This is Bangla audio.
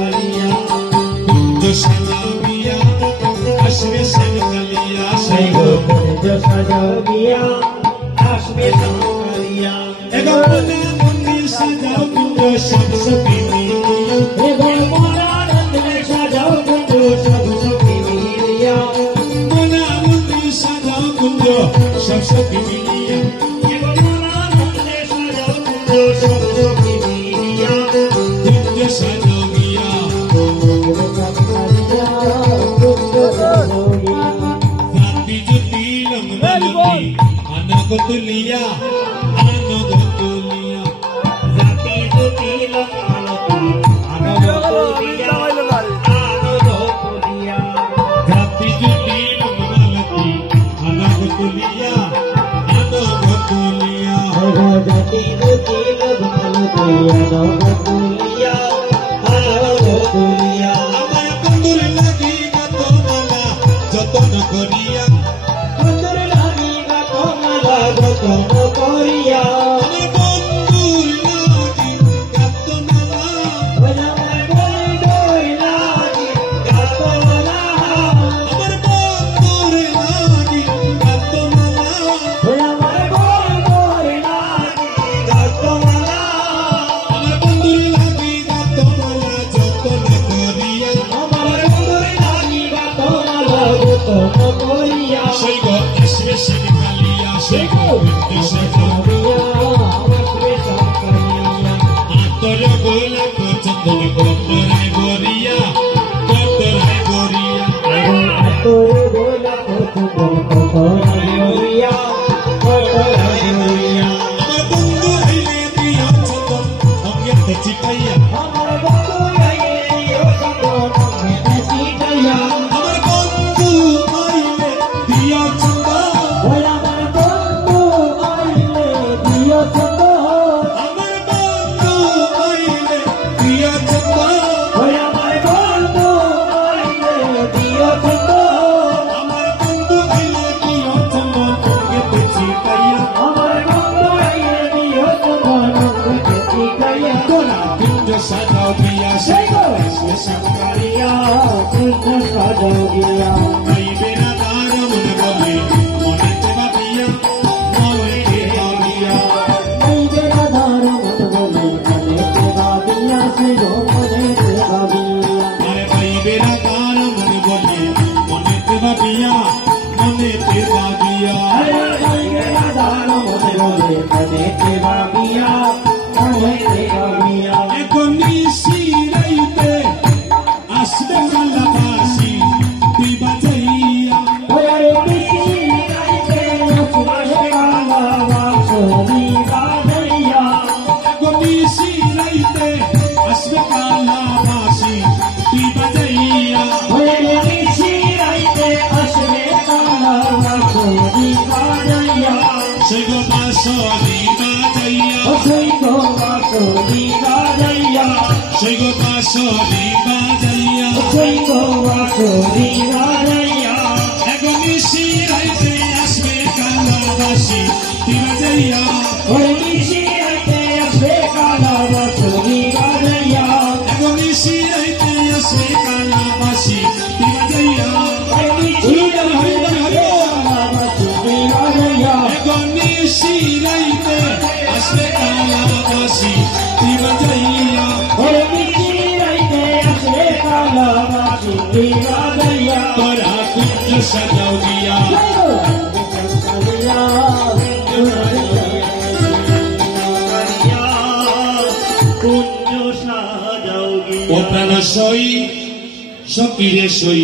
शंकरिया कुंज सजाओ दिया आसवे शंकरिया सैगो कुंज सजाओ दिया आसवे शंकरिया एगो मोना मंदिर सजाओ कुंज सब सखी मिलिया एगो मोना मंदिर सजाओ कुंज सब सखी मिलिया मोना मंदिर सजाओ कुंज सब सखी मिलिया एगो मोना मंदिर सजाओ कुंज सब सखी मिलिया कुंज सजाओ दिया जाति जुटी लंगलती अनग तुलिया जाति जुटी लंगलती अनग तुलिया जाति जुटी लंगलती अनग तुलिया जाति जुटी लंगलती अनग तुलिया আমার বন্ধুর লাগি গাত মালা যতন করিয়া বন্ধুর লাগি গাত মালা যতন করিয়া আমার বন্ধুর লাগি গাত মালা আমার বন্ধুর লাগি গাত মালা আমার বন্ধুর লাগি গাত মালা আমার বন্ধুর লাগি গাত মালা আমার বন্ধুর লাগি গাত মালা যতন করিয়া আমার বন্ধুর লাগি গাত মালা যতন করিয়া সৈগো আসবে শঙ্করিয়া সৈগো কুঞ্জ সজাওয়া আসবে শঙ্করিয়া আতর গোলাপ চন্দন কতরাই গরিয়া আতর গোলাপ চন্দন কতরাই গরিয়া আমার বন্ধু আইলে দিয়া চন্দন অজ্ঞাত চিপাইয়া আমার বন্ধু আইলে দিয়া চন্দন অজ্ঞাত চিপাইয়া আমার বন্ধু আইলে দিয়া চন্দন আমার বন্ধু আইলে দিয়া চন্দন আমার বন্ধু আইলে দিয়া চন্দন আমার বন্ধু আইলে দিয়া চন্দন আমার বন্ধু আইলে দিয়া চন্দন অজ্ঞাত চিপাইয়া আমার বন্ধু আইলে দিয়া চন্দন অজ্ঞাত চিপাইয়া তোরা কুঞ্জ সাজাও দিয়া সৈগো আসবে শঙ্করিয়া কুঞ্জ সাজাও দিয়া আইবে না তার মন বলে মনেতে ভাবিয়া মনেতে ভাবিয়া আইবে না তার মন বলে মনেতে ভাবিয়া সৈগো মনেতে ভাবিয়া আরে আইবে না তার মন বলে মনেতে ভাবিয়া মনেতে ভাবিয়া আরে আইবে না তার মন বলে মনেতে ভাবিয়া মনেতে ভাবিয়া এখন নিশিরাইতে আসবে কালাবাসি তুই বাজাইয়া ওরে নিশিরাইতে আসবে কালাবাসি বাজাইয়া এখন নিশিরাইতে আসবে কালাবাসি তুই বাজাইয়া ওরে নিশিরাইতে আসবে কালাবাসি বাজাইয়া সৈগো বাঁশরি বাজাইয়া সৈগো বাঁশরি বাজাইয়া সৈগো বাঁশরি বাজাইয়া সৈগো বাঁশরি বাজাইয়া এখন নিশিরাইতে আসবে কালাবাসি তুই বাজাইয়া ওরে নিশিরাইতে আসবে কালাবাসি বাজাইয়া এখন নিশিরাইতে আসবে কালাবাসি তুই বাজাইয়া ওরে নিশিরাইতে কালাবাসি বাজাইয়া এখন নিশিরাইতে আসবে কালাবাসি তুই বাজাইয়া ওরে নিশিরাইতে আসবে কালাবাসি তুই বাজাইয়া তোরা কুঞ্জ সাজাও দিয়া কুঞ্জ সাজাও দিয়া ও প্রাণ সই সকিরে সই